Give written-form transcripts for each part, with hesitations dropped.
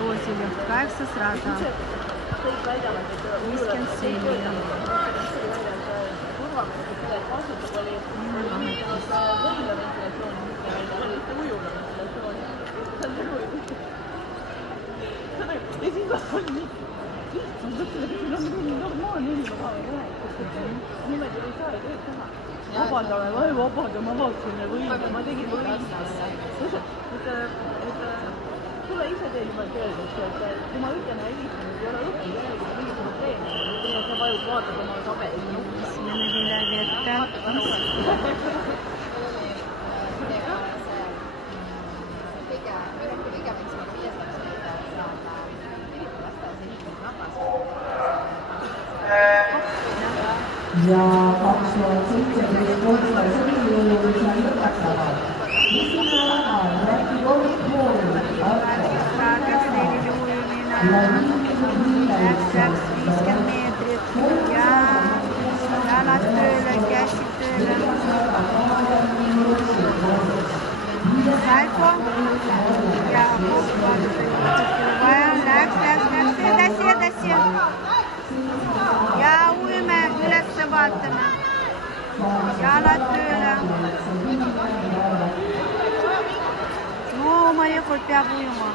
Roosileht 8. rada. 57. Vabandame, ma vaatasin võime, ma tegin võime. Sulle ise teeb juba töödesse, et kui ma ütlen helistanud, ei ole õppi, järelikult mingi probleem. Sa vajud vaatad oma tabeli. Ja 2017 koostöö sõnumjõudmisel lõpetavad. Läti golfkooli Praegas neil ujunemine 50 meetrit ja jalad tööle, käsid tööle. Salko ja vaja läks edasi. Ja ujume üles vaatame. Jalad tööle. Loomulikult peab ujuma.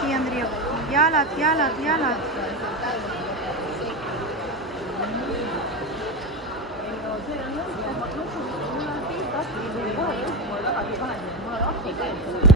Henri, jalad.